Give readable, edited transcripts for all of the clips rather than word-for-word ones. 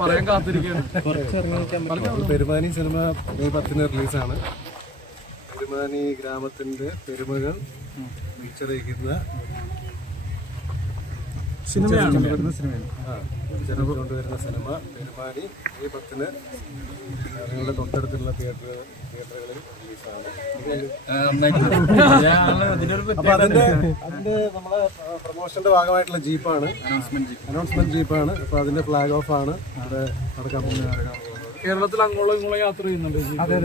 പറയാൻ കാത്തിരിക്കുകയാണ്. Perumani cinema May 10 റിലീസാണ്. Perumani ഗ്രാമത്തിന്റെ പെരുമകൾ ഫീച്ചർ ചെയ്യുന്ന സിനിമയാണ്. കൊണ്ടുവരുന്ന സിനിമ പെരുമാനി മെയ് 10 നിങ്ങളുടെ തൊട്ടടുത്തുള്ള തിയേറ്ററുകളിൽ റിലീസാണ്. അപ്പൊ അതിന്റെ നമ്മളെ പ്രൊമോഷന്റെ ഭാഗമായിട്ടുള്ള ജീപ്പാണ്, അനൗൺസ്മെന്റ് ജീപ്പാണ്. അപ്പൊ അതിന്റെ ഫ്ലാഗ് ഓഫ് ആണ് ഇവിടെ നടക്കാൻ പോകുന്നത്. കേരളത്തിൽ അങ്ങോളം ഇങ്ങോളം യാത്ര ചെയ്യുന്നുണ്ട്. അതെ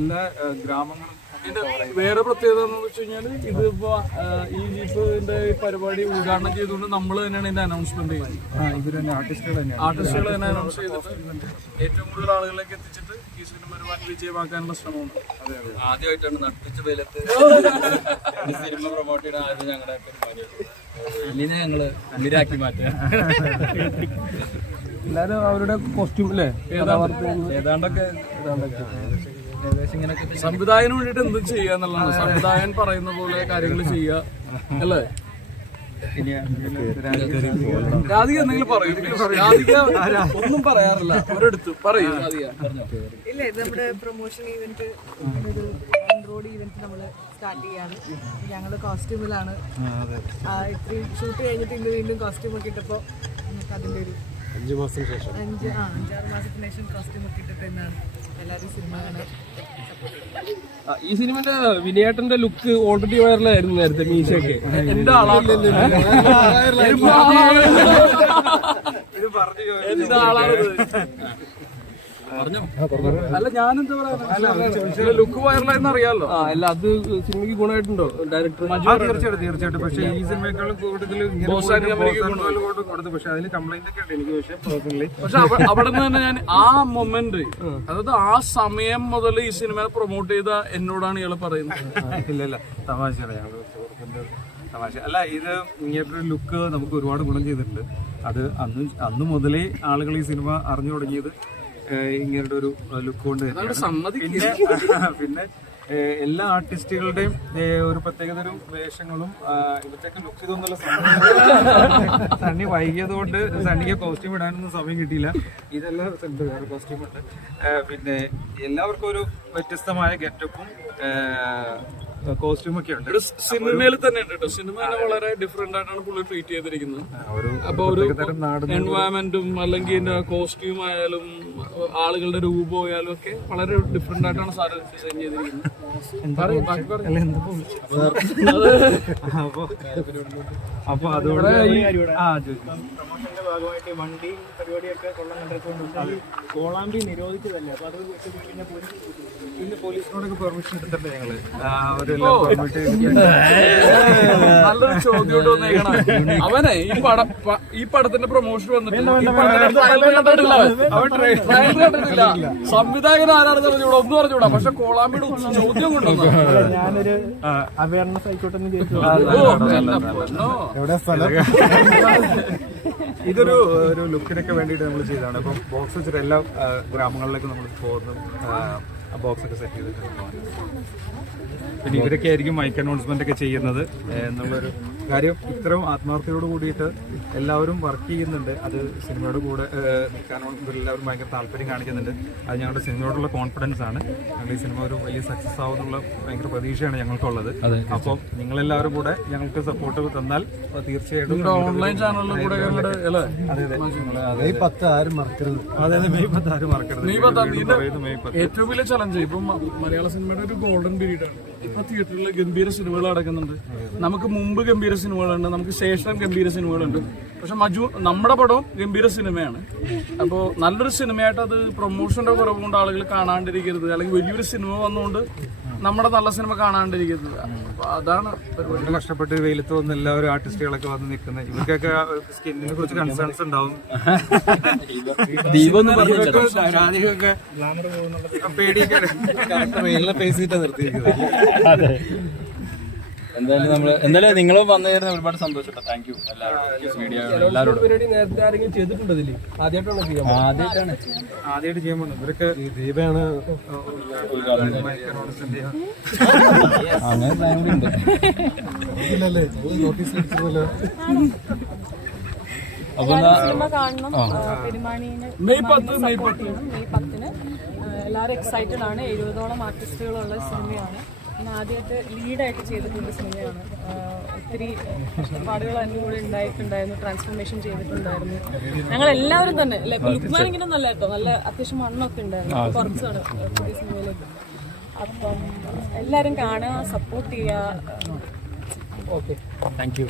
എല്ലാ ഗ്രാമങ്ങളും. ഇതിന്റെ വേറെ പ്രത്യേകത എന്ന് വെച്ച് കഴിഞ്ഞാല് ഇതിപ്പോ ഈ ജീപ്പിന്റെ പരിപാടി ഉദ്ഘാടനം ചെയ്തുകൊണ്ട് നമ്മൾ തന്നെയാണ് ഇതിന്റെ അനൗൺസ്മെന്റ് ചെയ്യുന്നത്. ആർട്ടിസ്റ്റുകൾ തന്നെ അനൗൺസ് ചെയ്തിട്ട് ഏറ്റവും കൂടുതൽ ആളുകളിലേക്ക് എത്തിച്ചിട്ട് ഈ സിനിമ ഒരു വൻ വിജയമാക്കാനുള്ള ശ്രമമാണ്. ആദ്യമായിട്ടാണ് നട്ടുച്ച വെയിലത്ത് സിനിമ പ്രൊമോട്ട് ചെയ്യാൻ ആദ്യം ഞങ്ങളുടെ ഇതിനെ ഞങ്ങള് അന്നിരാക്കി മാറ്റുക. എല്ലാരും അവരുടെ കോസ്റ്റ്യൂം അല്ലേ ഏതാണ്ടൊക്കെ സംവിധായകന് വേണ്ടിട്ട് എന്തും ചെയ്യുക എന്നുള്ളതാണ്. സംവിധായകൻ പറയുന്ന പോലെ കാര്യങ്ങൾ ചെയ്യുക അല്ലേ. രാധിക എന്തെങ്കിലും പറയും? രാധിക ഒന്നും പറയാറില്ല, ഒരിടത്ത് പറയും. രാധിക ഇല്ല, ഇത് നമ്മുടെ പ്രൊമോഷൻ ഈവന്റ്, ഒരു റോഡ് ഈവന്റ് നമ്മൾ സ്റ്റാർട്ട് ചെയ്യാണ്. ഞങ്ങൾ കോസ്റ്റ്യൂമിലാണ്. ഇത്രയും ഷൂട്ട് കഴിഞ്ഞിട്ട് ഇന്ന് വീണ്ടും കോസ്റ്റ്യൂം ഒക്കെ ഇട്ടപ്പോൾ നമുക്ക് അതിന്റെ ഒരു 5 മാസത്തിന് ശേഷം 5-6 മാസത്തിന് ശേഷം കോസ്റ്റ്യൂം ഒക്കെ ഇട്ടിട്ട് എന്നാണ് എല്ലാവരും സിനിമ കാണാൻ. ഈ സിനിമന്റെ വിനയേട്ടന്റെ ലുക്ക് ഓൾറെഡി വൈറലായിരുന്നു നേരത്തെ. മീശയൊക്കെ എന്റെ ആളാണ്. അല്ല ഞാനെന്താ പറയാ, ലുക്ക് വൈറലായെന്ന് അറിയാലോ. അല്ല അത് സിനിമയ്ക്ക് ഗുണമായിട്ടുണ്ടോ ഡയറക്ടർ? തീർച്ചയായിട്ടും. പക്ഷേ ഈ സിനിമയെക്കാളും കൂടുതൽ കൊടുത്തു. പക്ഷെ അതിൽ കംപ്ലൈന്റ് ഒക്കെ ഉണ്ട് എനിക്ക്. പക്ഷെ അവിടെ നിന്ന് തന്നെ ഞാൻ ആ മൊമെന്റ്, അതായത് ആ സമയം മുതൽ ഈ സിനിമയെ പ്രൊമോട്ട് ചെയ്ത എന്നോടാണ് ഇയാള് പറയുന്നത്. ഇല്ല തമാശയാണ്, ഞങ്ങൾ സുഹൃത്തിന്റെ തമാശ അല്ല. ഇത് ഇങ്ങനത്തെ ലുക്ക് നമുക്ക് ഒരുപാട് ഗുണം ചെയ്തിട്ടുണ്ട്. അത് അന്ന് മുതലേ ആളുകൾ ഈ സിനിമ അറിഞ്ഞു തുടങ്ങിയത് ഇങ്ങനത്തെ ഒരു ലുക്ക് കൊണ്ട്. പിന്നെ എല്ലാ ആർട്ടിസ്റ്റുകളുടെയും ഒരു പ്രത്യേകതരം വേഷങ്ങളും ഇവറ്റൊക്കെ ലുക്ക് ചെയ്തൊന്നുള്ള സണ്ണി വൈകിയത് കൊണ്ട് സണ്ണിക്ക് കോസ്റ്റ്യൂം ഇടാനൊന്നും സമയം കിട്ടിയില്ല. ഇതെല്ലാം വേറെ കോസ്റ്റ്യൂം ഉണ്ട്. പിന്നെ എല്ലാവർക്കും ഒരു വ്യത്യസ്തമായ ഗെറ്റപ്പും കോസ്റ്റ്യൂം ഒക്കെ ഉണ്ട്. സിനിമയിൽ തന്നെ ഉണ്ട് കേട്ടോ. സിനിമ വളരെ ഡിഫറെന്റ് ആയിട്ടാണ് പുള്ളി ട്രീറ്റ് ചെയ്തിരിക്കുന്നത്. അപ്പൊ ഒരു എൻവയറമെന്റും അല്ലെങ്കിൽ കോസ്റ്റ്യൂം ആയാലും ആളുകളുടെ രൂപം ആയാലും ഒക്കെ വളരെ ഡിഫറെന്റ് ആയിട്ടാണ് സാർ ഡിസൈൻ ചെയ്തിരിക്കുന്നത്. അപ്പൊ അതുകൊണ്ട് പ്രൊമോഷന്റെ ഭാഗമായിട്ട് വണ്ടി പരിപാടിയൊക്കെ കൊള്ളാൻ കണ്ടിട്ടുണ്ട്. കോളാമ്പി നിരോധിച്ചതല്ലേ, അപ്പൊ അത് പിന്നെ പോലീസിനോടൊക്കെ പെർമിഷൻ എടുത്തിട്ടുണ്ട് ഞങ്ങള്. നല്ലൊരു ചോദ്യം വന്നേക്കണം. അവനെ ഈ പടത്തിന്റെ പ്രൊമോഷൻ വന്നിട്ട് സംവിധായകൻ ആരാണെന്ന് പറഞ്ഞൂടാ, ഒന്നും പറഞ്ഞൂടാ. പക്ഷെ കോളാമ്പിയുടെ ചോദ്യം കൊണ്ടുവന്നു. ഞാനൊരു അവയർനെസ് ആയിക്കോട്ടെ എന്ന് ചോദിച്ചു. ഇതൊരു ലുക്കിനൊക്കെ വേണ്ടിയിട്ട് നമ്മൾ ചെയ്തതാണ്. അപ്പം ബോക്സ് വെച്ചിട്ട് എല്ലാ ഗ്രാമങ്ങളിലേക്കും നമ്മൾ പോകുന്നു. ബോക്സ് ഒക്കെ സെറ്റ് ചെയ്തിട്ട് പിന്നെ ഇവരൊക്കെ ആയിരിക്കും മൈക്ക് അനൗൺസ്മെന്റ് ഒക്കെ ചെയ്യുന്നത് എന്നുള്ളൊരു കാര്യം. ഇത്രയും ആത്മാർത്ഥതയോട് കൂടിയിട്ട് എല്ലാവരും വർക്ക് ചെയ്യുന്നുണ്ട്. അത് സിനിമയോട് കൂടെ നിൽക്കാനോട് എല്ലാവരും ഭയങ്കര താല്പര്യം കാണിക്കുന്നുണ്ട്. അത് ഞങ്ങളുടെ സിനിമയോടുള്ള കോൺഫിഡൻസ് ആണ്. ഞങ്ങൾ ഈ സിനിമ ഒരു വലിയ സക്സസ് ആവുന്നുള്ള ഭയങ്കര പ്രതീക്ഷയാണ് ഞങ്ങൾക്കുള്ളത്. അപ്പം നിങ്ങളെല്ലാവരും കൂടെ ഞങ്ങൾക്ക് സപ്പോർട്ട് തന്നാൽ തീർച്ചയായിട്ടും ഓൺലൈൻ ചാനലിലും കൂടെ മെയ് 10 ആരും മറക്കരുത്. അതെ, മെയ് 10 ആരും മറക്കരുത്. ഏറ്റവും വലിയ ചലഞ്ച് ഇപ്പം മലയാള സിനിമയുടെ ഒരു ഗോൾഡൻ പീരീഡ് ആണ്. ഇപ്പൊ തിയേറ്ററിൽ ഗംഭീര സിനിമകൾ നടക്കുന്നുണ്ട്. നമുക്ക് മുമ്പ് ഗംഭീര സിനിമകളുണ്ട്, നമുക്ക് ശേഷം ഗംഭീര സിനിമകളുണ്ട്. പക്ഷെ നമ്മുടെ പടവും ഗംഭീര സിനിമയാണ്. അപ്പോൾ നല്ലൊരു സിനിമയായിട്ട് അത് പ്രൊമോഷന്റെ കുറവ് കൊണ്ട് ആളുകൾ കാണാണ്ടിരിക്കരുത്, അല്ലെങ്കിൽ വലിയൊരു സിനിമ വന്നുകൊണ്ട് നമ്മുടെ നല്ല സിനിമ കാണാണ്ടിരിക്കരുത്. അപ്പൊ അതാണ് പരിപാടി. കഷ്ടപ്പെട്ട് വെയിലത്ത് വന്ന് എല്ലാവരും ആർട്ടിസ്റ്റുകളൊക്കെ വന്ന് നിൽക്കുന്നത്. ഇവർക്കൊക്കെ സ്കിന്നിനെ കുറിച്ച് കൺസേൺസ് ഉണ്ടാവും. പേടിയൊക്കെ ഫേസ് ചെയ്തിട്ടാണ് നിർത്തിയിരിക്കുന്നത്. എന്തായാലും നിങ്ങൾ വന്നതിന് ഒരുപാട് സന്തോഷം. താങ്ക് യു എല്ലാവരോടും. നേരത്തെ ആരെങ്കിലും ചെയ്തിട്ടുണ്ടോ? ആദ്യമായിട്ടാണ് ആദ്യമായിട്ട് ചെയ്യാൻ പോകുന്നത്. ഇവരൊക്കെ ദീപയാണ് അങ്ങനെ പ്ലാൻ കൂടി ഉണ്ട്. നോട്ടീസ് സിനിമ കാണണം. പെരുമാണീനെ മെയ് 10 സപ്പോർട്ട് ചെയ്യണം. മെയ് 10 എല്ലാവരും എക്സൈറ്റഡ് ആണ്. 70ഓളം ആർട്ടിസ്റ്റുകളുള്ള സിനിമയാണ്. ഞാൻ ആദ്യമായിട്ട് ലീഡായിട്ട് ചെയ്തിട്ടുള്ള സിനിമയാണ്. ഒത്തിരി കഷ്ടപ്പാടുകൾ എൻ്റെ കൂടെ ഉണ്ടായിട്ടുണ്ടായിരുന്നു. ട്രാൻസ്ഫോർമേഷൻ ചെയ്തിട്ടുണ്ടായിരുന്നു. ഞങ്ങൾ എല്ലാവരും തന്നെ അല്ലെ. ലുക്മാൻ ഇങ്ങനെ നല്ല കേട്ടോ, നല്ല അത്യാവശ്യം മണ്ണൊക്കെ ഉണ്ടായിരുന്നു. കുറച്ചാണ് പുതിയ സിനിമയിലേക്ക്. അപ്പം എല്ലാവരും കാണുക, സപ്പോർട്ട് ചെയ്യുക. Okay, thank you.